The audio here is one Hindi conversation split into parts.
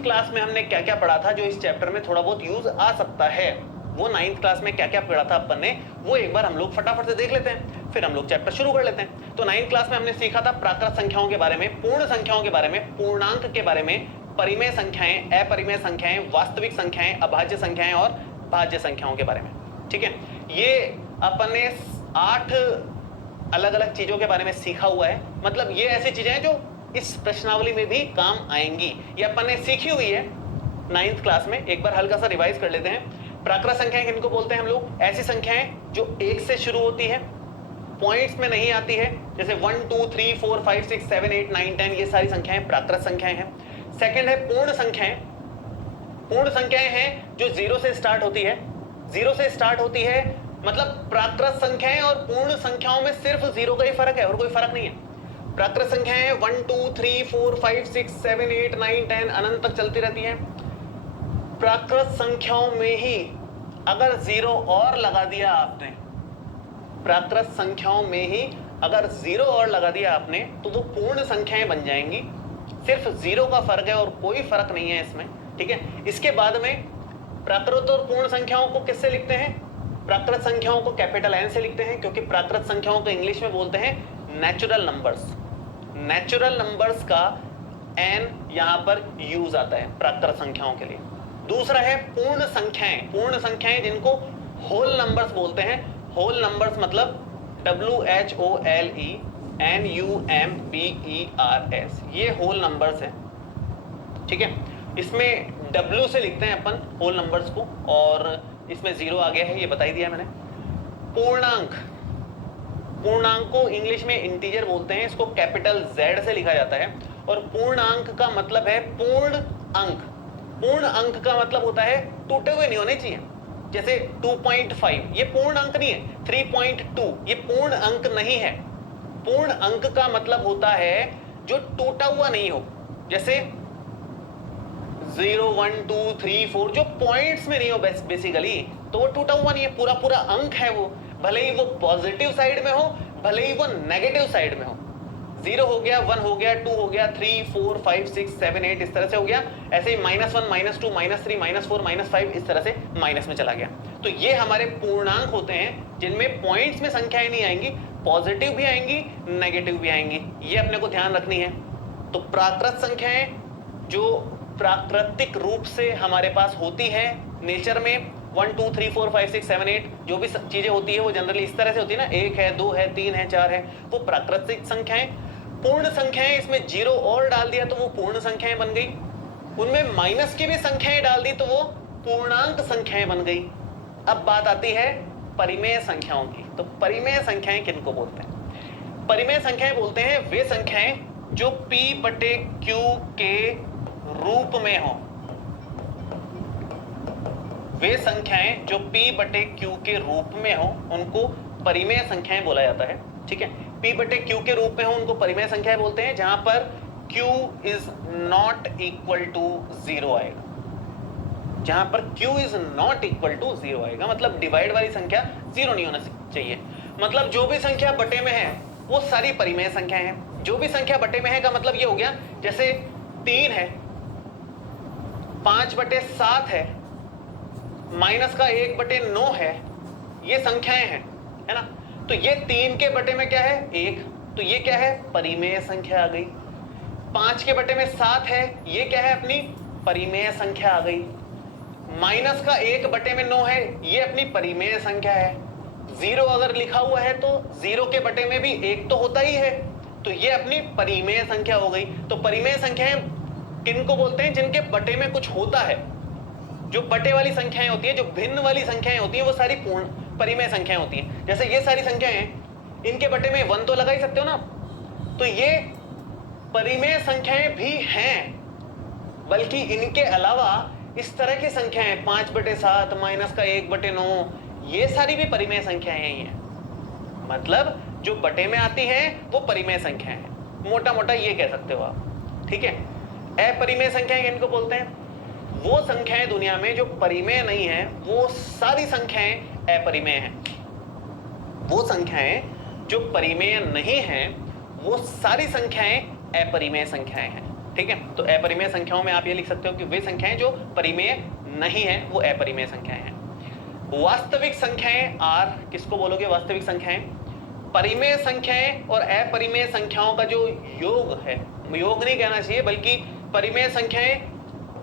9th क्लास में हमने क्या क्या पढ़ा था जो इस चैप्टर में थोड़ा बहुत यूज आ सकता है, वो 9th क्लास में क्या क्या पढ़ा था अपन ने, वो एक बार हम लोग फटाफट से देख लेते हैं, फिर हम लोग चैप्टर शुरू कर लेते हैं। तो 9th क्लास में हमने सीखा था प्राकृत संख्याओं के बारे में, पूर्ण संख्याओं के बारे में, पूर्णांक के बारे में, परिमेय संख्याएं, अपरिमेय संख्याएं, वास्तविक संख्याएं, अभाज्य संख्याएं और भाज्य संख्याओं के बारे में। ठीक है, ये अपन ने 8 अलग अलग चीजों के बारे में सीखा हुआ है। मतलब ये ऐसी चीजें हैं जो इस प्रश्नावली में भी काम आएंगी, ये अपन ने सीखी हुई है 9th क्लास में। एक बार हल्का सा रिवाइज कर लेते हैं। प्राकृत संख्याएं किनको बोलते हैं हम लोग? ऐसी संख्याएं जो 1 से शुरू होती है, पॉइंट्स में नहीं आती है, जैसे 1 2 3 4 5 6 7 8 9 10, ये सारी संख्याएं प्राकृत संख्याएं हैं। सेकंड है पूर्ण संख्याएं। पूर्ण संख्याएं हैं जो 0 से स्टार्ट होती है। 0 से स्टार्ट होती है मतलब प्राकृत संख्याएं और पूर्ण संख्याओं में सिर्फ 0 का ही फर्क है और कोई फर्क नहीं है। प्राकृत संख्याएं 1 2 3 4 5 6 7 8 9 10 अनंत तक चलती रहती हैं। प्राकृत संख्याओं में ही अगर 0 और लगा दिया आपने, प्राकृत संख्याओं में ही अगर 0 और लगा दिया आपने तो वो पूर्ण संख्याएं बन जाएंगी। सिर्फ 0 का फर्क है और कोई फर्क नहीं है इसमें। ठीक है, इसके बाद में प्राकृत और पूर्ण संख्याओं को किससे लिखते हैं? प्राकृत संख्याओं को कैपिटल N से लिखते हैं, क्योंकि प्राकृत संख्याओं को इंग्लिश में बोलते हैं नेचुरल नंबर्स। नेचुरल नंबर्स का N यहां पर यूज आता है प्राकृत संख्याओं के लिए। दूसरा है पूर्ण संख्याएं। पूर्ण संख्याएं जिनको होल नंबर्स बोलते हैं। होल नंबर्स मतलब WHOLENUMBERS, ये होल नंबर्स है। ठीक है, इसमें W से लिखते हैं अपन होल नंबर्स को, और इसमें 0 आ गया है, ये बता ही दिया मैंने। पूर्णांक, पूर्णांक को इंग्लिश में इंटीजर बोलते हैं, इसको कैपिटल Z से लिखा जाता है। और पूर्णांक का मतलब है पूर्ण अंक। पूर्ण अंक का मतलब होता है टूटे हुए नहीं होने चाहिए। जैसे 2.5 ये पूर्ण अंक नहीं है, 3.2 ये पूर्ण अंक नहीं है। पूर्ण अंक का मतलब होता है जो टूटा हुआ नहीं हो, जैसे 0 1 2 3 4 जो पॉइंट्स में नहीं हो बेसिकली, तो वो टूटा हुआ नहीं है, पूरा पूरा अंक है वो। भले ही वो पॉजिटिव साइड में हो, भले ही वो नेगेटिव साइड में हो। 0 हो गया, 1 हो गया, 2 हो गया, 3 4 5 6 7 8 इस तरह से हो गया। ऐसे ही -1 -2 -3 -4 -5 इस तरह से माइनस में चला गया। तो ये हमारे पूर्णांक होते हैं जिनमें पॉइंट्स में संख्याएं नहीं आएंगी, पॉजिटिव भी आएंगी, नेगेटिव भी आएंगी। ये अपने को ध्यान रखनी है। तो प्राकृत संख्याएं जो प्राकृतिक रूप से हमारे पास होती है नेचर में, 1 2 3 4 5 6 7 8 जो भी चीजें होती है वो जनरली इस तरह से होती है ना, 1 है, 2 है, 3 है, 4 है, वो प्राकृतिक संख्याएं। पूर्ण संख्याएं, इसमें 0 और डाल दिया तो वो पूर्ण संख्याएं बन गई। उनमें माइनस की भी संख्याएं डाल दी तो वो पूर्णांक संख्याएं बन गई। अब बात आती है परिमेय संख्याओं की। तो परिमेय संख्याएं किनको बोलते हैं? परिमेय संख्याएं बोलते हैं वे संख्याएं जो P/Q के रूप में हो। वे संख्याएं जो P/Q के रूप में हो उनको परिमेय संख्याएं बोला जाता है। ठीक है, P/Q के रूप में हो उनको परिमेय संख्याएं बोलते हैं, जहां पर Q is not equal to 0 आएगा। जहां पर Q is not equal to 0 आएगा मतलब डिवाइड वाली संख्या 0 नहीं होना चाहिए। मतलब जो भी संख्या बटे में है वो सारी परिमेय संख्याएं हैं। जो भी संख्या बटे में है का मतलब ये हो गया, जैसे 3 है, 5/7 है, माइनस का 1/9 है, ये संख्याएं हैं, है ना। तो ये 3 के बटे में क्या है? 1, तो ये क्या है? परिमेय संख्या आ गई। 5 के बटे में 7 है, ये क्या है? अपनी परिमेय संख्या आ गई। माइनस का 1/9 है, ये अपनी परिमेय संख्या है। 0 अगर लिखा हुआ है तो 0 के बटे में भी 1 तो होता ही है, तो ये अपनी परिमेय संख्या हो गई। तो परिमेय संख्याएं किनको बोलते हैं? जिनके बटे में कुछ होता है। जो बटे वाली संख्याएं होती है, जो भिन्न वाली संख्याएं होती है, वो सारी पूर्ण परिमेय संख्याएं होती हैं। जैसे ये सारी संख्याएं, इनके बटे में 1 तो लगा ही सकते हो ना, तो ये परिमेय संख्याएं भी हैं। बल्कि इनके अलावा इस तरह की संख्याएं 5/7, माइनस का 1/9, ये सारी भी परिमेय संख्याएं ही हैं। मतलब जो बटे में आती हैं वो परिमेय संख्याएं हैं, मोटा मोटा ये कह सकते हो आप। ठीक है, अपरिमेय संख्याएं इनको बोलते हैं। वो संख्याएं दुनिया में जो परिमेय नहीं है, वो सारी संख्याएं अपरिमेय हैं। वो संख्याएं जो परिमेय नहीं हैं, वो सारी संख्याएं अपरिमेय संख्याएं हैं। ठीक है। तो अपरिमेय संख्याओं में आप ये लिख सकते हो कि वे संख्याएं जो परिमेय नहीं है वो अपरिमेय संख्याएं हैं। वास्तविक संख्याएं आर किसको बोलोगे? वास्तविक संख्याएं परिमेय संख्याएं और अपरिमेय संख्याओं का जो योग है, योग नहीं कहना चाहिए बल्कि परिमेय संख्याएं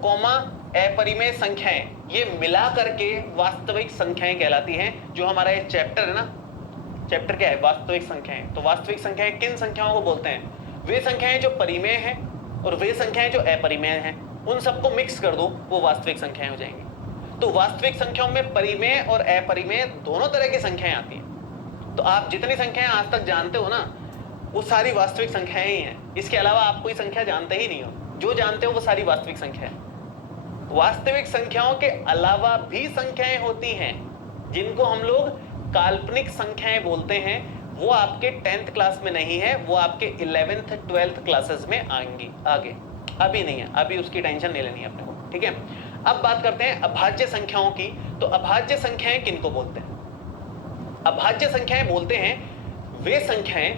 कॉमा अपरिमेय संख्याएं, ये मिला करके वास्तविक संख्याएं कहलाती हैं। जो हमारा ये चैप्टर है ना, चैप्टर क्या है? वास्तविक संख्याएं। तो वास्तविक संख्याएं किन संख्याओं को बोलते हैं? वे संख्याएं जो परिमेय हैं और वे संख्याएं जो अपरिमेय हैं, उन सबको मिक्स कर दो, वो वास्तविक संख्याएं हो जाएंगी। तो वास्तविक संख्याओं में परिमेय और अपरिमेय दोनों तरह की संख्याएं आती हैं। तो आप जितनी संख्याएं आज तक जानते हो ना, वो सारी वास्तविक संख्याएं ही हैं। इसके अलावा आप कोई संख्या जानते ही नहीं हो। जो जानते हो वो सारी वास्तविक संख्या है। वास्तविक संख्याओं के अलावा भी संख्याएं होती हैं जिनको हम लोग काल्पनिक संख्याएं बोलते हैं। वो आपके 10th क्लास में नहीं है, वो आपके 11th 12th क्लासेस में आएंगी आगे। अभी नहीं है, अभी उसकी टेंशन नहीं लेनी है अपने को, ठीक है। अब बात करते हैं अभाज्य संख्याओं की। तो अभाज्य संख्याएं किनको बोलते हैं? अभाज्य संख्याएं बोलते हैं वे संख्याएं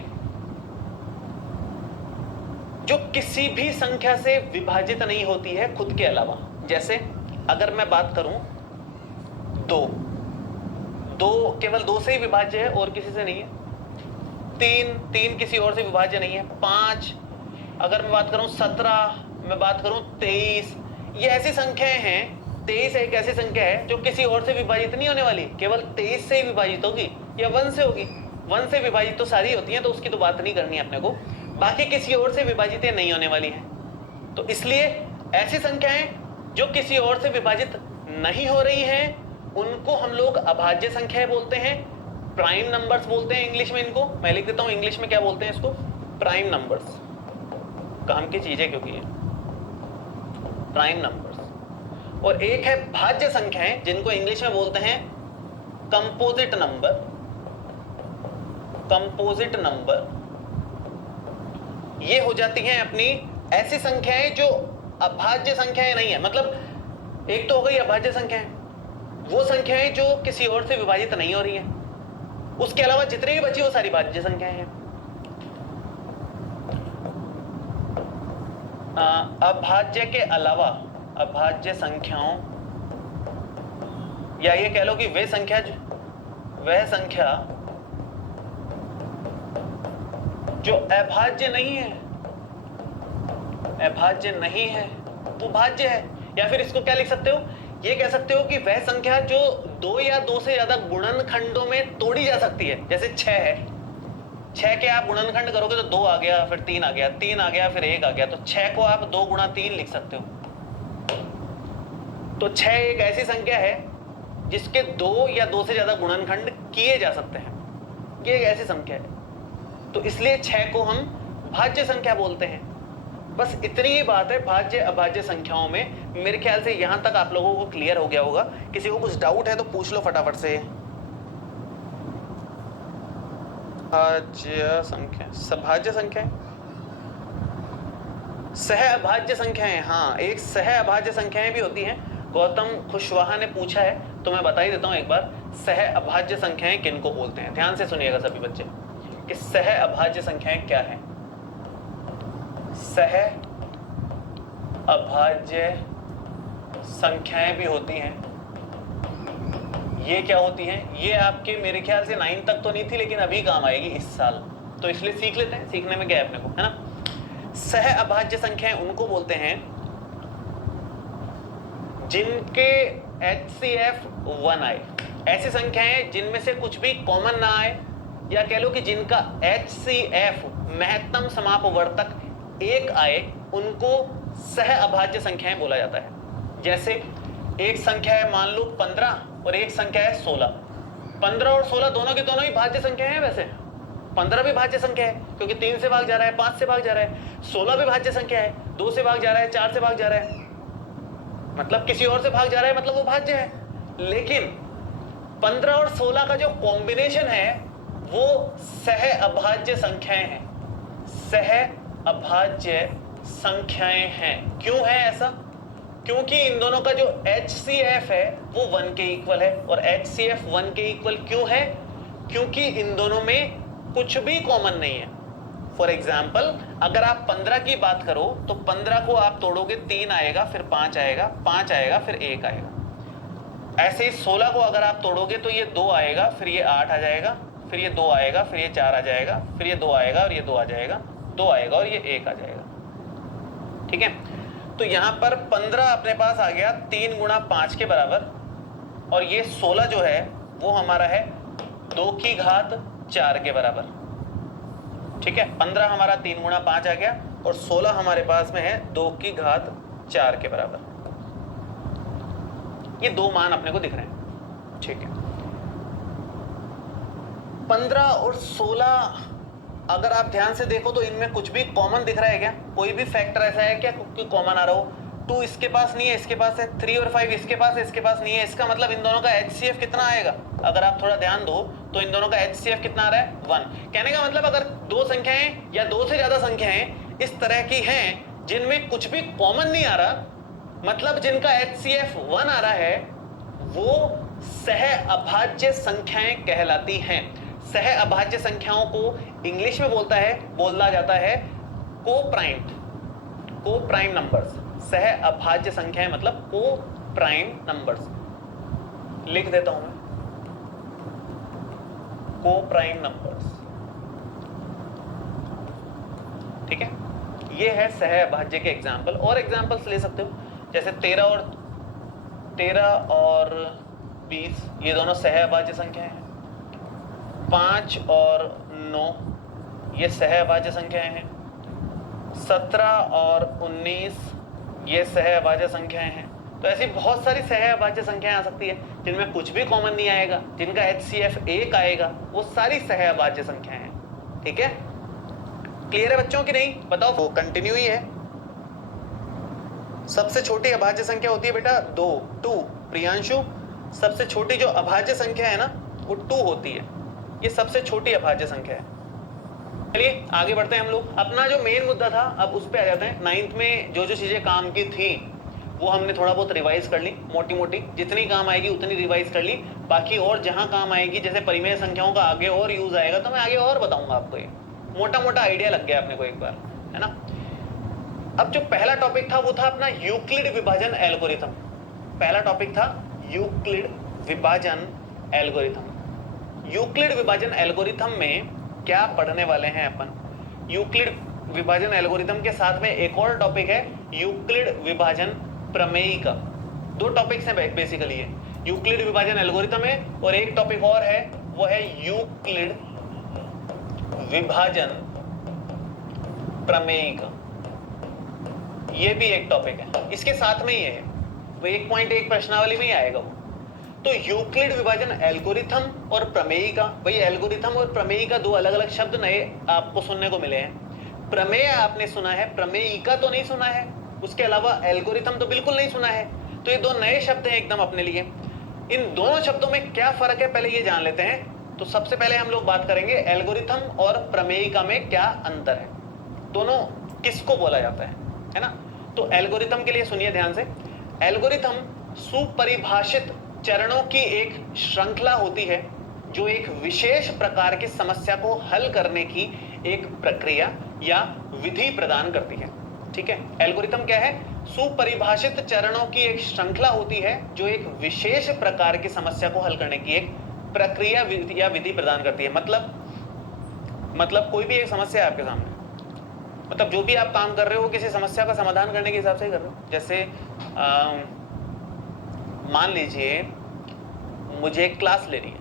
जो किसी भी संख्या से विभाजित नहीं होती है खुद के अलावा। जैसे अगर मैं बात करूं दो केवल दो से ही विभाज्य है और किसी से नहीं है। तीन किसी और से विभाज्य नहीं है। 5 अगर मैं बात करूं 17, मैं बात करूं 23, ये ऐसी संख्याएं हैं। 23 एक ऐसी संख्या है जो किसी और से विभाजित नहीं होने वाली, केवल 23 से ही विभाजित होगी या 1 से होगी। 1 से विभाजित तो सारी होती हैं, तो उसकी तो बात नहीं करनी है अपने को। बाकी किसी और से विभाजित नहीं होने वाली हैं। तो इसलिए ऐसी संख्याएं जो किसी और से विभाजित नहीं हो रही हैं, उनको हम लोग अभाज्य संख्याएं बोलते हैं। प्राइम नंबर्स बोलते हैं इंग्लिश में इनको। मैं लिख देता हूं इंग्लिश में क्या बोलते हैं इसको, प्राइम नंबर्स। काम की चीज है क्योंकि ये प्राइम नंबर्स। और एक है भाज्य संख्याएं जिनको इंग्लिश में बोलते हैं कंपोजिट नंबर। कंपोजिट नंबर ये हो जाती हैं अपनी ऐसी संख्याएं जो अभाज्य संख्याएं नहीं है। मतलब एक तो हो गई अभाज्य संख्याएं, वो संख्याएं जो किसी और से विभाजित नहीं हो रही हैं। उसके अलावा जितनी भी बची वो सारी भाज्य संख्याएं हैं। अभाज्य के अलावा अभाज्य संख्याओं, या ये कह लो कि वह संख्या जो अभाज्य नहीं है, अभाज्य नहीं है वो भाज्य है। या फिर इसको क्या लिख सकते हो, ये कह सकते हो कि वह संख्या जो 2 या 2 से ज्यादा गुणनखंडों में तोड़ी जा सकती है। जैसे 6 है, 6 के आप गुणनखंड करोगे तो 2 आ गया, फिर 3 आ गया, 3 आ गया, फिर 1 आ गया। तो 6 को आप 2 गुणा 3 लिख सकते हो। तो 6 एक ऐसी संख्या है जिसके 2 या 2 से ज्यादा गुणनखंड किए जा सकते हैं। ये एक ऐसी संख्या है, तो इसलिए 6 को हम भाज्य संख्या बोलते हैं। बस इतनी ही बात है भाज्य अभाज्य संख्याओं में। मेरे ख्याल से यहां तक आप लोगों को क्लियर हो गया होगा। किसी को कुछ डाउट है तो पूछ लो फटाफट से। भाज्य संख्या, सभाज्य संख्या, सह अभाज्य संख्याएं। हाँ, एक सह अभाज्य संख्याएं भी होती हैं। गौतम खुशवाहा ने पूछा है तो मैं बता ही देता हूं एक बार। सह अभाज्य संख्याएं किनको बोलते हैं? ध्यान से सुनिएगा सभी बच्चे कि सह अभाज्य संख्याएं क्या है। सह अभाज्य संख्याएं भी होती हैं। ये क्या होती हैं? ये आपके मेरे ख्याल से 9 तक तो नहीं थी, लेकिन अभी काम आएगी इस साल, तो इसलिए सीख लेते हैं। सीखने में क्या है अपने को, है ना। सह अभाज्य संख्याएं उनको बोलते हैं जिनके HCF 1 आए। ऐसी संख्याएं जिनमें से कुछ भी कॉमन ना आए, या कह लो कि जिनका HCF महत्तम समापवर्तक 1 आए, उनको सह अभाज्य संख्याएं बोला जाता है। जैसे एक संख्या है मान लो 15 और एक संख्या है 16। 15 और 16 दोनों की दोनों ही भाज्य संख्या है। वैसे 15 भी भाज्य संख्या है क्योंकि 3 से भाग जा रहा है, 5 से भाग जा रहा है। 16 भी भाज्य संख्या है, 2 से भाग जा रहा है, 4 से भाग जा रहा है, मतलब किसी और से भाग जा रहा है, मतलब वो भाज्य है। लेकिन 15 और 16 का जो कॉम्बिनेशन है वो सह अभाज्य संख्याएं हैं। सह अभाज्य संख्याएं हैं। क्यों है ऐसा? क्योंकि इन दोनों का जो HCF है वो 1 के इक्वल है। और HCF 1 के इक्वल क्यों है? क्योंकि इन दोनों में कुछ भी कॉमन नहीं है। फॉर एग्जाम्पल अगर आप 15 की बात करो तो 15 को आप तोड़ोगे 3 आएगा, फिर 5 आएगा, 5 आएगा, फिर 1 आएगा। ऐसे ही 16 को अगर आप तोड़ोगे तो ये 2 आएगा, फिर ये 8 आ जाएगा, फिर ये 2 आएगा, फिर ये 4 आ जाएगा, फिर ये 2 आएगा और ये 2 आ जाएगा, 2 आएगा और ये 1 आ जाएगा। ठीक है, तो यहां पर 15 अपने पास आ गया 3 गुणा 5 के बराबर, और ये 16 जो है वो हमारा है 2 की घात 4 के बराबर। ठीक है, 15 हमारा 3 गुणा 5 आ गया और 16 हमारे पास में है 2 की घात 4 के बराबर। ये दो मान अपने को दिख रहे हैं। ठीक है, 15 और 16 अगर आप ध्यान से देखो तो इनमें कुछ भी कॉमन दिख रहा है क्या? कोई भी फैक्टर ऐसा है क्या कि कॉमन आ रहा हो? 2 इसके पास नहीं है, इसके पास है। 3 और 5 इसके पास है, इसके पास नहीं है। इसका मतलब इन दोनों का HCF कितना आएगा? अगर आप थोड़ा ध्यान दो तो इन दोनों का HCF कितना आ रहा है? 1। कहने का मतलब अगर दो संख्याएं या दो से ज्यादा संख्याएं इस तरह की हैं जिनमें कुछ भी कॉमन नहीं आ रहा, मतलब जिनका HCF 1 आ रहा है, वो सह अभाज्य संख्याएं कहलाती हैं। सह अभाज्य संख्याओं को इंग्लिश में बोला जाता है को प्राइम नंबर्स। सह अभाज्य संख्याएं मतलब को प्राइम नंबर्स। लिख देता हूं मैं, को प्राइम नंबर्स। ठीक है, ये है सह अभाज्य के एग्जाम्पल। और एग्जाम्पल्स ले सकते हो, जैसे 13 और 20 ये दोनों सह अभाज्य संख्याएं हैं। 5 और 9 ये सह अभाज्य संख्याएं हैं। 17 और 19 ये सह अभाज्य संख्याएं हैं। तो ऐसी बहुत सारी सह अभाज्य संख्याएं आ सकती है जिनमें कुछ भी कॉमन नहीं आएगा, जिनका HCF 1 आएगा, वो सारी सह अभाज्य संख्याएं हैं। ठीक है, क्लियर है बच्चों की नहीं? बताओ। वो कंटिन्यू ही है। सबसे छोटी अभाज्य संख्या होती है बेटा 2। प्रियांशु, सबसे छोटी जो अभाज्य संख्या है ना वो 2 होती है। ये सबसे छोटी अभाज्य संख्या है। चलिए आगे बढ़ते हैं हम लोग। अपना जो मेन मुद्दा था अब उस पे आ जाते हैं। 9th में जो जो चीजें काम की थी वो हमने थोड़ा बहुत रिवाइज कर ली, मोटी मोटी जितनी काम आएगी उतनी रिवाइज कर ली। बाकी और जहां काम आएगी, जैसे परिमेय संख्याओं का आगे और यूज आएगा तो मैं आगे और बताऊंगा आपको। ये मोटा मोटा आइडिया लग गया अपने को एक बार, है ना। अब जो पहला टॉपिक था वो था अपना यूक्लिड विभाजन एल्गोरिथम। पहला टॉपिक था यूक्लिड विभाजन एल्गोरिथम। यूक्लिड विभाजन एल्गोरिथम में क्या पढ़ने वाले हैं अपन? यूक्लिड विभाजन एल्गोरिथम के साथ में एक और टॉपिक है यूक्लिड विभाजन प्रमेयिका। 2 टॉपिक्स हैं बेसिकली ये। यूक्लिड विभाजन एल्गोरिथम है और एक टॉपिक और है, वो है यूक्लिड विभाजन प्रमेयिका। ये भी एक टॉपिक है, इसके साथ में ही है वो। 1.1 प्रश्नावली में ही आएगा वो। तो यूक्लिड विभाजन एल्गोरिथम और प्रमेयिका, भाई एल्गोरिथम और प्रमेयिका 2 अलग अलग शब्द नए आपको सुनने को मिले हैं। प्रमेय आपने सुना है, प्रमेयिका तो नहीं सुना है। उसके अलावा एल्गोरिथम तो बिल्कुल नहीं सुना है। तो ये 2 नए शब्द हैं एकदम अपने लिए। इन दोनों शब्दों में क्या फर्क है पहले ये जान लेते हैं। तो सबसे पहले हम लोग बात करेंगे एल्गोरिथम और प्रमेयिका में क्या अंतर है, दोनों किसको बोला जाता है ना। तो एल्गोरिथम के लिए सुनिए ध्यान से। एल्गोरिथम सुपरिभाषित चरणों की एक श्रृंखला होती है जो एक विशेष प्रकार की समस्या को हल करने की एक प्रक्रिया या विधि प्रदान करती है। ठीक है, एल्गोरिथम क्या है? सुपरिभाषित चरणों की एक श्रृंखला होती है जो एक विशेष प्रकार की समस्या को हल करने की एक प्रक्रिया या विधि प्रदान करती है। मतलब कोई भी एक समस्या है आपके सामने, मतलब जो भी आप काम कर रहे हो किसी समस्या का समाधान करने के हिसाब से ही कर रहे हो। जैसे मान लीजिए मुझे क्लास लेनी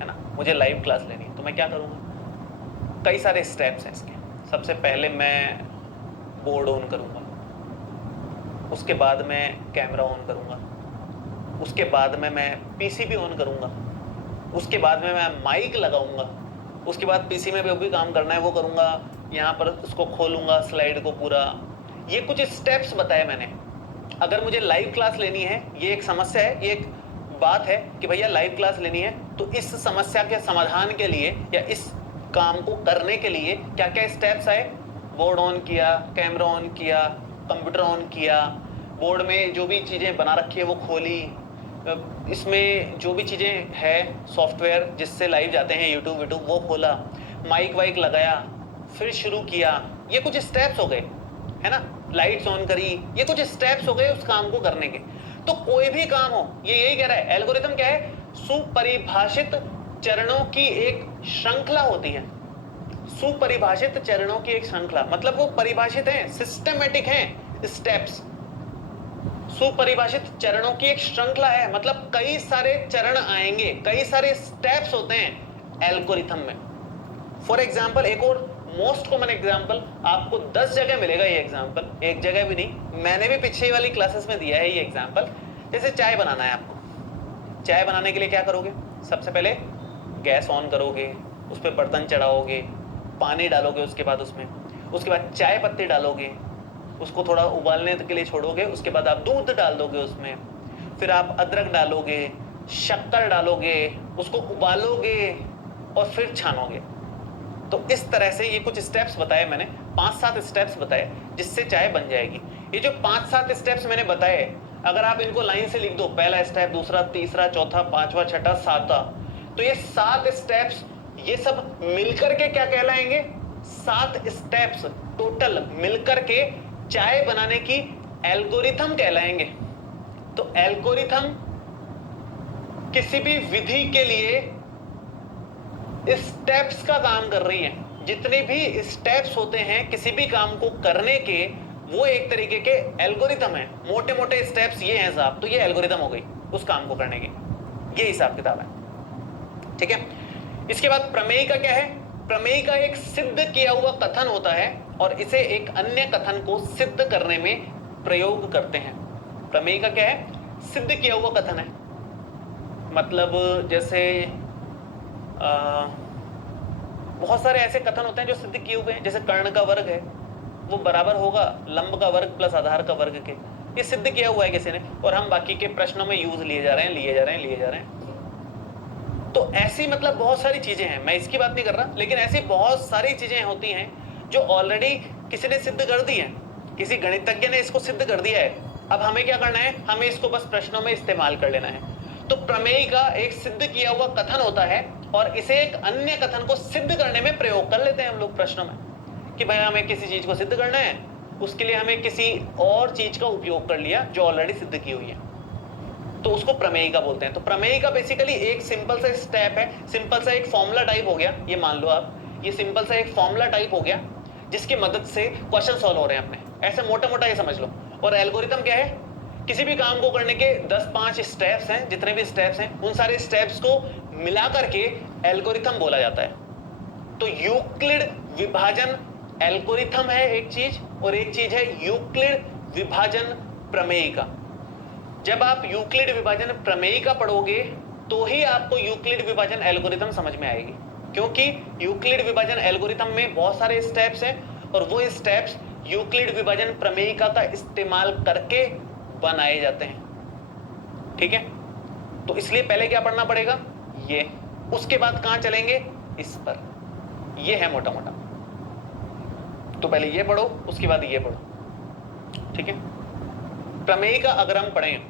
है ना, मुझे लाइव क्लास लेनी है, तो मैं क्या करूँगा? कई सारे स्टेप्स हैं इसके। सबसे पहले मैं बोर्ड ऑन करूँगा, उसके बाद मैं कैमरा ऑन करूँगा, उसके बाद में मैं पीसी भी ऑन करूँगा, उसके बाद में मैं माइक लगाऊंगा, उसके बाद पीसी में जो भी काम करना है वो करूँगा, यहाँ पर उसको खोलूँगा स्लाइड को पूरा। ये कुछ स्टेप्स बताए मैंने। अगर मुझे लाइव क्लास लेनी है, ये एक समस्या है, ये एक बात है कि भैया लाइव क्लास लेनी है, तो इस समस्या के समाधान के लिए या इस काम को करने के लिए क्या क्या स्टेप्स आए? बोर्ड ऑन किया, कैमरा ऑन किया, कंप्यूटर ऑन किया, बोर्ड में जो भी चीज़ें बना रखी है वो खोली, इसमें जो भी चीज़ें है सॉफ्टवेयर जिससे लाइव जाते हैं यूट्यूब वो खोला, माइक वाइक लगाया, फिर शुरू किया, ये कुछ स्टेप्स हो गए, है ना, लाइट्स ऑन करी, ये कुछ स्टेप्स हो गए उस काम को करने के। तो कोई भी काम हो, ये यही कह रहा है, एल्गोरिथम क्या है, सुपरिभाषित चरणों की एक श्रृंखला होती है। सुपरिभाषित चरणों की एक श्रृंखला मतलब वो परिभाषित हैं, सिस्टमेटिक हैं स्टेप्स। सुपरिभाषित चरणों की एक श्रृंखला है मतलब कई सारे चरण आएंगे, कई सारे स्टेप्स होते हैं एल्गोरिथम में। फॉर एग्जाम्पल, एक और मोस्ट कॉमन एग्जाम्पल आपको 10 जगह मिलेगा, ये एग्जाम्पल एक जगह भी नहीं, मैंने भी पिछले वाली क्लासेस में दिया है ये एग्जाम्पल। जैसे चाय बनाना है आपको, चाय बनाने के लिए क्या करोगे, सबसे पहले गैस ऑन करोगे, उस पर बर्तन चढ़ाओगे, पानी डालोगे, उसके बाद उसके बाद चाय पत्ती डालोगे, उसको थोड़ा उबालने के लिए छोड़ोगे, उसके बाद आप दूध डाल दोगे उसमें, फिर आप अदरक डालोगे, शक्कर डालोगे, उसको उबालोगे और फिर छानोगे। तो इस तरह से ये कुछ स्टेप्स बताए मैंने, 5-7 स्टेप्स बताए जिससे चाय बन जाएगी। ये जो 5-7 स्टेप्स मैंने बताए, अगर आप इनको लाइन से लिख दो, पहला स्टेप, दूसरा, तीसरा, चौथा, पांचवा, छठा, सातवां, तो ये 7 स्टेप्स ये सब मिलकर के क्या कहलाएंगे, 7 स्टेप्स टोटल मिलकर के चाय बनाने की एल्गोरिथम कहलाएंगे। तो एल्गोरिथम किसी भी विधि के लिए स्टेप्स का काम कर रही है। जितने भी स्टेप्स होते हैं किसी भी काम को करने के, वो एक तरीके के एल्गोरिथम है। मोटे मोटे स्टेप्स ये हैं साहब, तो ये एल्गोरिथम हो गई उस काम को करने की, ये हिसाब किताब है, ठीक है। इसके बाद प्रमेय का क्या है, प्रमेय का एक सिद्ध किया हुआ कथन होता है और इसे एक अन्य कथन को सिद्ध करने में प्रयोग करते हैं। प्रमेय का क्या है, सिद्ध किया हुआ कथन है। मतलब जैसे बहुत सारे ऐसे कथन होते हैं जो सिद्ध किए हुए हैं, जैसे कर्ण का वर्ग है वो बराबर होगा लंब का वर्ग प्लस आधार का वर्ग के, ये सिद्ध किया हुआ है किसी ने, और हम बाकी के प्रश्नों में यूज लिए जा रहे हैं। तो ऐसी मतलब बहुत सारी चीजें हैं, मैं इसकी बात नहीं कर रहा, लेकिन ऐसी बहुत सारी चीजें होती हैं जो ऑलरेडी किसी ने सिद्ध कर दी है, किसी गणितज्ञ ने इसको सिद्ध कर दिया है। अब हमें क्या करना है, हमें इसको बस प्रश्नों में इस्तेमाल कर लेना है। तो प्रमेय का एक सिद्ध किया हुआ कथन होता है और इसे एक अन्य कथन को सिद्ध करने में प्रयोग कर लेते हैं हम लोग प्रश्नों में, कि भाई हमें किसी चीज को सिद्ध करना है, उसके लिए हमें किसी और चीज का उपयोग कर लिया जो ऑलरेडी सिद्ध की हुई है, तो उसको प्रमेय का बोलते हैं। तो प्रमेय का बेसिकली एक सिंपल सा स्टेप है, सिंपल सा एक फॉर्मूला टाइप हो गया, ये मान लो आप, ये सिंपल सा एक फॉर्मूला टाइप हो गया जिसकी मदद से क्वेश्चन सॉल्व हो रहे हैं अपने, ऐसे मोटा मोटा ये समझ लो। और एल्गोरिथम क्या है, किसी भी काम को करने के 10-5 स्टेप्स हैं, जितने भी स्टेप्स हैं उन सारे स्टेप्स को मिला करके एल्गोरिथम बोला जाता है। तो यूक्लिड विभाजन एल्गोरिथम है एक चीज, और एक चीज है यूक्लिड विभाजन प्रमेय का। जब आप यूक्लिड विभाजन प्रमेय का पढ़ोगे तो ही आपको यूक्लिड विभाजन एल्गोरिथम समझ में आएगी, क्योंकि यूक्लिड विभाजन एल्गोरिथम में बहुत सारे स्टेप्स हैं और वो स्टेप्स यूक्लिड विभाजन प्रमेय का इस्तेमाल करके बनाए जाते हैं, ठीक है। तो इसलिए पहले क्या पढ़ना पड़ेगा, ये, उसके बाद कहां चलेंगे, इस पर, ये है मोटा मोटा। तो पहले ये पढ़ो, उसके बाद ये पढ़ो, ठीक है। प्रमेय का अगर हम पढ़ें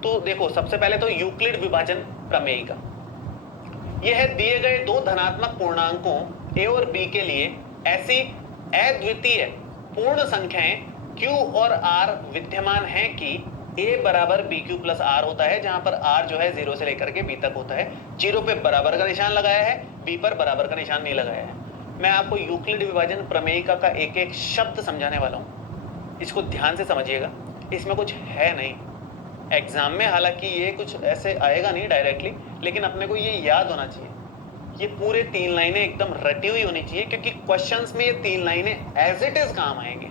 तो देखो, सबसे पहले तो यूक्लिड विभाजन प्रमेय का, यह है दिए गए दो धनात्मक पूर्णांकों a और b के लिए ऐसी अद्वितीय पूर्ण संख्याएं q और r विद्यमान हैं कि a बराबर bq प्लस r होता है, जहां पर r जो है 0 से लेकर के b तक होता है। 0 पे बराबर का निशान लगाया है, b पर बराबर का निशान नहीं लगाया है। मैं आपको यूक्लिड विभाजन प्रमेय का एक एक शब्द समझाने वाला हूं, इसको ध्यान से समझिएगा, इसमें कुछ है नहीं। एग्जाम में हालांकि ये कुछ ऐसे आएगा नहीं डायरेक्टली, लेकिन अपने को ये याद होना चाहिए, ये पूरे 3 लाइनें एकदम रटी हुई होनी चाहिए, क्योंकि क्वेश्चंस में ये 3 लाइनें एज इट इज काम आएंगे।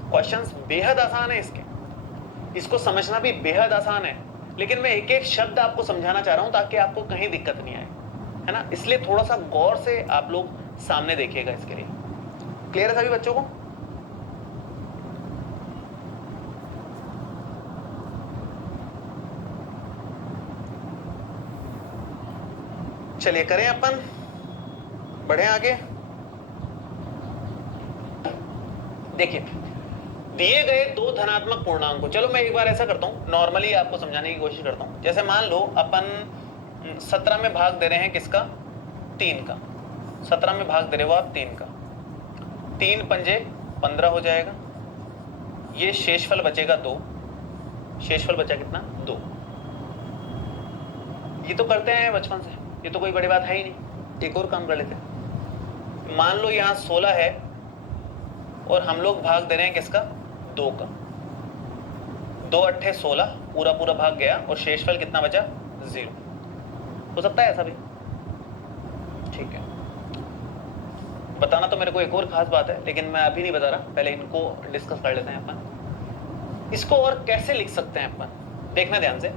क्वेश्चंस बेहद आसान है इसको समझना भी बेहद आसान है, लेकिन मैं एक एक शब्द आपको समझाना चाह रहा हूं ताकि आपको कहीं दिक्कत नहीं आए, है ना। इसलिए थोड़ा सा गौर से आप लोग सामने देखिएगा इसके लिए। क्लियर है सभी बच्चों को? चलिए करें अपन, बढ़े आगे। देखिए, दिए गए दो धनात्मक पूर्णांक को, चलो मैं एक बार ऐसा करता हूं, नॉर्मली आपको समझाने की कोशिश करता हूं। जैसे मान लो अपन 17 में भाग दे रहे हैं किसका, 3 का। 17 में भाग दे रहे हो आप 3 का, 3 पंजे 15 हो जाएगा, ये शेषफल बचेगा 2, शेषफल बचा कितना 2। ये तो करते हैं बचपन से, ये तो कोई बड़ी बात है ही नहीं। एक और काम कर लेते हैं, मान लो यहां 16 है और हम लोग भाग दे रहे हैं किसका, 2 का। 2 अट्ठे 16, पूरा पूरा भाग गया और शेषफल कितना बचा 0। हो सकता है ऐसा भी, ठीक है। बताना तो मेरे को एक और खास बात है, लेकिन मैं अभी नहीं बता रहा, पहले इनको डिस्कस कर लेते हैं अपन। इसको और कैसे लिख सकते हैं अपन, देखना ध्यान से।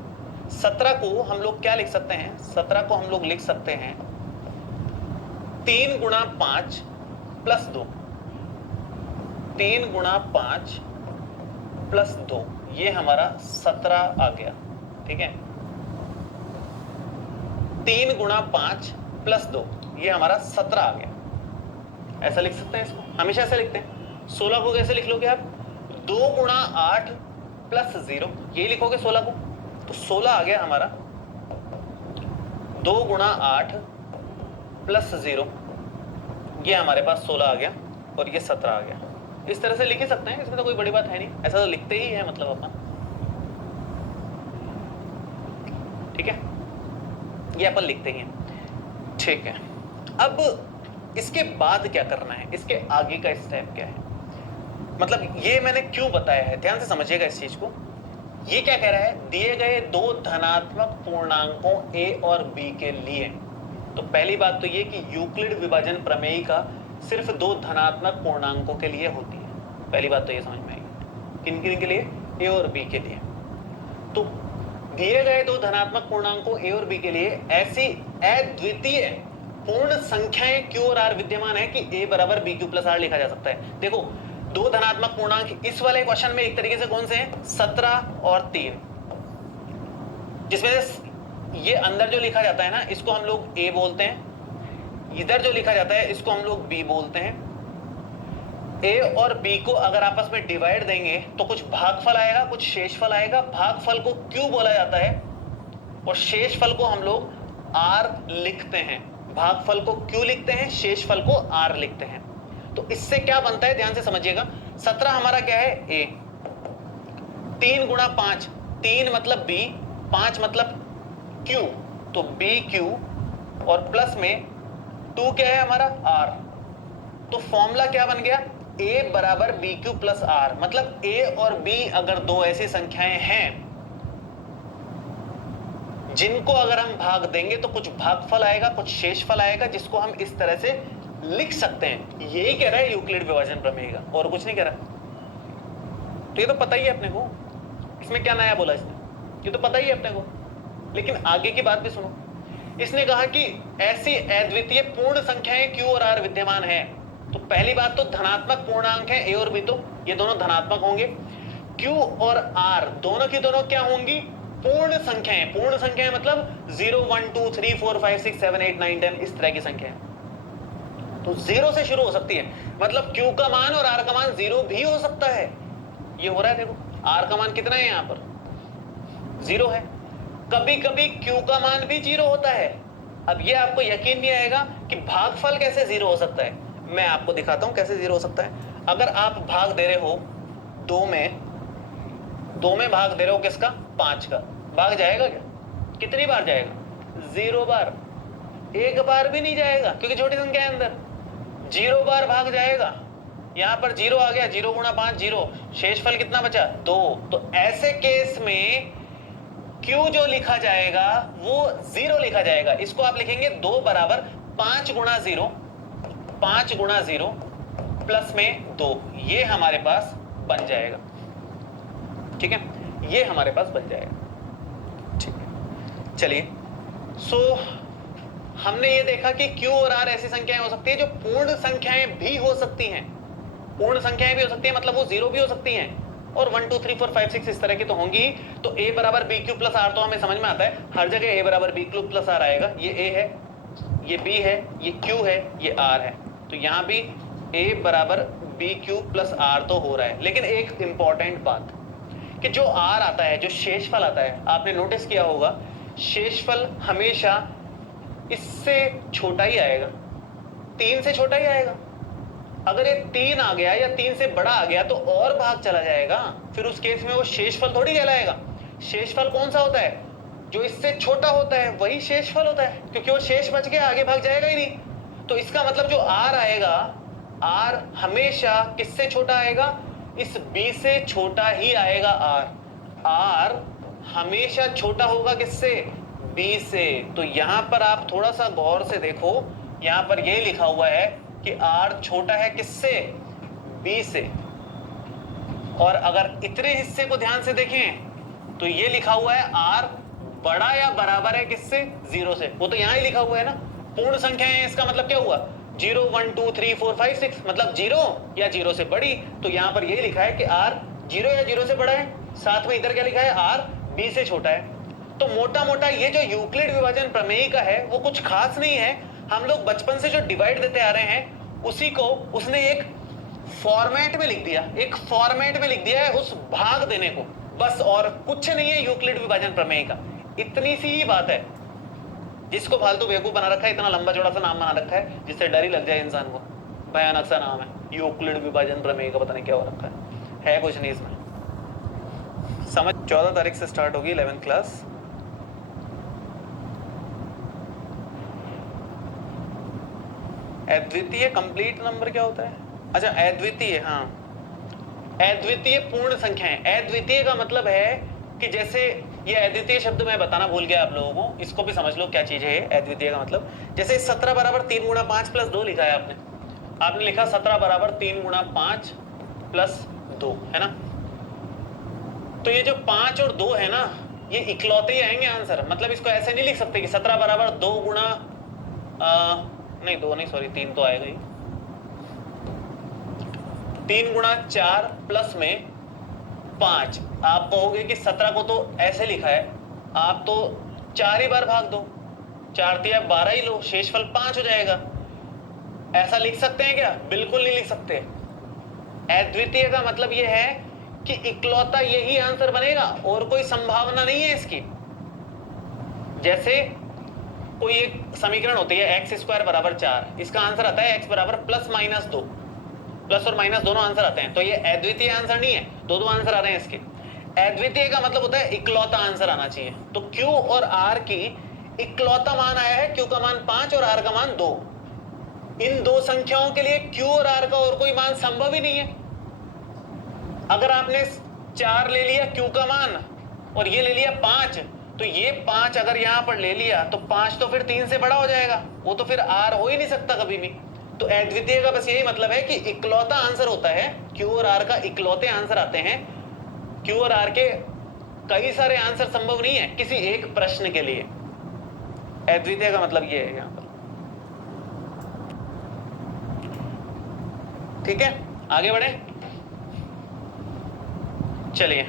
17 को हम लोग क्या लिख सकते हैं, 17 को हम लोग लिख सकते हैं 3 गुणा 5 प्लस 2, 3 गुणा 5 प्लस 2, ये हमारा 17 आ गया, ठीक है। 3 गुणा 5 प्लस 2, ये हमारा 17 आ गया। ऐसा लिख सकते हैं इसको, हमेशा ऐसे लिखते हैं। 16 को कैसे लिख लोगे आप, 2 गुणा 8 प्लस 0, ये लिखोगे 16 को, तो 16 आ गया हमारा। 2 गुणा 8 प्लस 0, ये हमारे पास 16 आ गया और ये 17 आ गया। इस तरह से लिख ही सकते हैं, इसमें तो कोई बड़ी बात है नहीं, ऐसा तो लिखते ही है मतलब अपन, ठीक है। ये अपन लिखते ही हैं, ठीक है। अब इसके बाद क्या करना है, इसके आगे का स्टेप क्या है, मतलब ये मैंने क्यों बताया है, ध्यान से समझिएगा इस चीज को। ये क्या कह रहा है, दिए गए 2 धनात्मक पूर्णांकों a और b के लिए, तो पहली बात तो ये कि यूक्लिड विभाजन प्रमेय का सिर्फ 2 धनात्मक पूर्णांकों के लिए होती है। पहली बात तो ये समझ में आएगी, किन किन के लिए, a और b के लिए। तो दिए गए 2 धनात्मक पूर्णांकों a और b के लिए ऐसी अद्वितीय पूर्ण संख्याएं q और r विद्यमान है कि a बराबर bq प्लस r लिखा जा सकता है। देखो 2 धनात्मक पूर्णांक इस वाले क्वेश्चन में एक तरीके से कौन से हैं, 17 और 3, जिसमें ये अंदर जो लिखा जाता है ना, इसको हम लोग a बोलते हैं, इधर जो लिखा जाता है इसको हम लोग b बोलते हैं। a और b को अगर आपस में डिवाइड देंगे तो कुछ भागफल आएगा, कुछ शेषफल आएगा। भागफल को q बोला जाता है और शेषफल को हम लोग r लिखते हैं। भागफल को q लिखते हैं, शेषफल को r लिखते हैं। तो इससे क्या बनता है, ध्यान से समझिएगा। 17 हमारा क्या है, a। 3 गुणा 5, 3 मतलब b, 5 मतलब q, तो bq और प्लस में 2 क्या है हमारा, r। तो फॉर्मूला क्या बन गया, a बराबर bq प्लस r। मतलब a और b अगर 2 ऐसी संख्याएं हैं जिनको अगर हम भाग देंगे तो कुछ भागफल आएगा, कुछ शेषफल आएगा, जिसको हम इस तरह से लिख सकते हैं। यही कह रहा है यूक्लिड विभाजन प्रमेय का, और कुछ नहीं कह रहा। तो ये तो पता ही है अपने को, इसमें क्या नया बोला इसने, ये तो पता ही है अपने को। लेकिन आगे की बात भी सुनो। इसने कहा कि ऐसी अद्वितीय पूर्ण संख्याएं q और r विद्यमान है। तो पहली बात तो धनात्मक पूर्णांक है a और b, तो ये दोनों धनात्मक होंगे। q और r दोनों की दोनों क्या होंगी, पूर्ण संख्याएं। पूर्ण संख्याएं मतलब 0 1 2 3 4 5 6 7 8 9 10 इस तरह की संख्याएं। तो 0 से शुरू हो सकती है, मतलब q का मान और r का मान 0 भी हो सकता है। ये हो रहा है, देखो r का मान कितना है, यहां पर 0 है। कभी कभी q का मान भी 0 होता है। अब ये आपको यकीन नहीं आएगा कि भागफल कैसे 0 हो सकता है। मैं आपको दिखाता हूं कैसे 0 हो सकता है। अगर आप भाग दे रहे हो 2 में भाग दे रहे हो किसका, 5 का, भाग जाएगा क्या, कितनी बार जाएगा, 0 बार। एक बार भी नहीं जाएगा क्योंकि छोटी संख्या है अंदर, 0 बार भाग जाएगा। यहां पर 0 आ गया, 0 गुणा 5 0, शेषफल कितना बचा, 2। तो ऐसे केस में q जो लिखा जाएगा वो 0 लिखा जाएगा। इसको आप लिखेंगे 2 बराबर 5 गुणा 0, 5 गुणा 0 प्लस में 2, ये हमारे पास बन जाएगा। ठीक है, ये हमारे पास बन जाएगा। ठीक है, चलिए। सो हमने ये देखा कि q और r ऐसी संख्याएं हो सकती है जो पूर्ण संख्याएं भी हो सकती हैं। पूर्ण संख्याएं भी हो सकती है, मतलब वो 0 भी हो सकती हैं, और 1 2 3 4 5 6 इस तरह की तो होंगी। तो a बराबर बी क्यू प्लस आर तो हमें समझ में आता है, हर जगह a बराबर बी क्यू प्लस आर आएगा। ये a है, ये b है, ये q है, ये r है। तो यहाँ भी a बराबर बी क्यू प्लस आर तो हो रहा है। लेकिन एक इंपॉर्टेंट बात कि जो r आता है, जो शेषफल आता है, आपने नोटिस किया होगा शेषफल हमेशा इससे छोटा ही आएगा, 3 से छोटा ही आएगा। अगर ये 3 आ गया या 3 से बड़ा आ गया तो और भाग चला जाएगा, फिर उस केस में वो शेषफल थोड़ी कहलाएगा। शेषफल कौन सा होता है? जो इससे छोटा होता है वही शेषफल होता है, क्योंकि वो शेष बच गया, आगे भाग जाएगा ही नहीं। तो इसका मतलब जो r आएगा, r हमेशा किससे छोटा आएगा? इस b से छोटा ही आएगा r हमेशा छोटा होगा किससे? b से। तो यहां पर आप थोड़ा सा गौर से देखो, यहां पर यह लिखा हुआ है कि r छोटा है किससे? b से। और अगर इतने हिस्से को ध्यान से देखें तो ये लिखा हुआ है r बड़ा या बराबर है किससे? 0 से। वो तो यहां ही लिखा हुआ है ना, पूर्ण संख्या है, इसका मतलब क्या हुआ? 0 1 2 3 4 5 6, मतलब 0 या 0 से बड़ी। तो यहां पर यही लिखा है कि r 0 या 0 से बड़ा है। साथ में इधर क्या लिखा है? r b से छोटा है। तो मोटा मोटा ये जो यूक्लिड विभाजन प्रमेय का है वो कुछ खास नहीं है। हम लोग बचपन से जो डिवाइड देते आ रहे हैं उसी को उसने एक फॉर्मेट में लिख दिया, एक फॉर्मेट में लिख दिया है उस भाग देने को, बस, और कुछ नहीं है यूक्लिड विभाजन प्रमेय का। इतनी सी ही बात है। जिसको फालतू बेवकूफ बना रखा है, इतना लंबा चौड़ा सा नाम बना रखा है जिससे डर ही लग जाए इंसान को। भयानक सा नाम है यूक्लिड विभाजन प्रमेय का, पता नहीं क्या हो रखा है कुछ नहीं इसमें। समझ 14 तारीख से स्टार्ट होगी 11th क्लास। अद्वितीय कंप्लीट नंबर क्या होता है? अच्छा, अद्वितीय, हाँ, अद्वितीय पूर्ण संख्याएं। अद्वितीय का मतलब है कि जैसे ये अद्वितीय शब्द मैं बताना भूल गया आप लोगों को, इसको भी समझ लो क्या चीज है अद्वितीय का मतलब। जैसे 17 बराबर 3 गुणा 5 प्लस 2 लिखा है आपने लिखा 17 बराबर 3 गुणा 5 प्लस 2, है ना। तो ये जो 5 और 2 है ना, ये इकलौते ही आएंगे आंसर। मतलब इसको ऐसे नहीं लिख सकते कि 17 बराबर 2 गुणा नहीं 2 नहीं, सॉरी 3 तो आएगा ही, 3 गुणा 4 प्लस में 5। आप कहोगे कि 17 को तो ऐसे लिखा है, आप तो 4 ही बार भाग दो, 4 तिया 12 ही लो, शेषफल 5 हो जाएगा। ऐसा लिख सकते हैं क्या? बिल्कुल नहीं लिख सकते। अद्वितीय का मतलब यह है कि इकलौता यही आंसर बनेगा और कोई संभावना नहीं है इसकी। जैसे कोई एक समीकरण होती है x स्क्वायर बराबर 4, इसका आंसर आता है x बराबर प्लस माइनस 2, प्लस और माइनस दोनों आंसर आते हैं। तो ये अद्वितीय आंसर नहीं है, दो आंसर आ रहे हैं इसके। अद्वितीय का मतलब होता है इकलौता आंसर आना चाहिए। तो Q और R की इकलौता मान आया है, Q का मान 5 और R का मान 2। इन दो संख्याओं के लिए Q और R का और कोई मान संभव ही नहीं है। अगर आपने 4 ले लिया Q का मान और ये ले लिया 5, तो ये 5 अगर यहां पर ले लिया तो 5 तो फिर 3 से बड़ा हो जाएगा, वो तो फिर R हो ही नहीं सकता कभी भी। तो अद्वितीय का बस यही मतलब है कि इकलौता आंसर होता है, Q और R का इकलौते आंसर आते हैं। Q और R के कई सारे आंसर संभव नहीं है किसी एक प्रश्न के लिए। अद्वितीय का मतलब ये है यहां पर। ठीक है, आगे बढ़े, चलिए।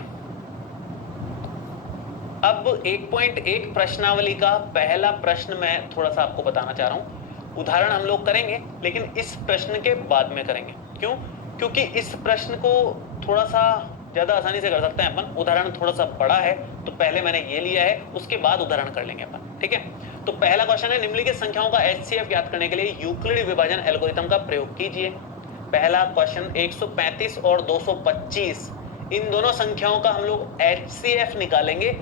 अब 1.1 प्रश्नावली का पहला प्रश्न मैं थोड़ा सा आपको बताना चाह रहा हूं। उदाहरण हम लोग करेंगे, लेकिन इस प्रश्न के बाद में करेंगे। क्यों? क्योंकि इस प्रश्न को थोड़ा सा ज्यादा आसानी से कर सकते हैं अपन। उदाहरण थोड़ा सा बड़ा है, तो पहले मैंने ये लिया है, उसके बाद उदाहरण कर लेंगे अपन। ठीक है, तो पहला क्वेश्चन है, निम्नलिखित संख्याओं का HCF ज्ञात करने के लिए यूक्लिड विभाजन एल्गोरिथम का प्रयोग कीजिए। पहला क्वेश्चन, 135 और 225, इन दोनों संख्याओं का हम लोग HCF निकालेंगे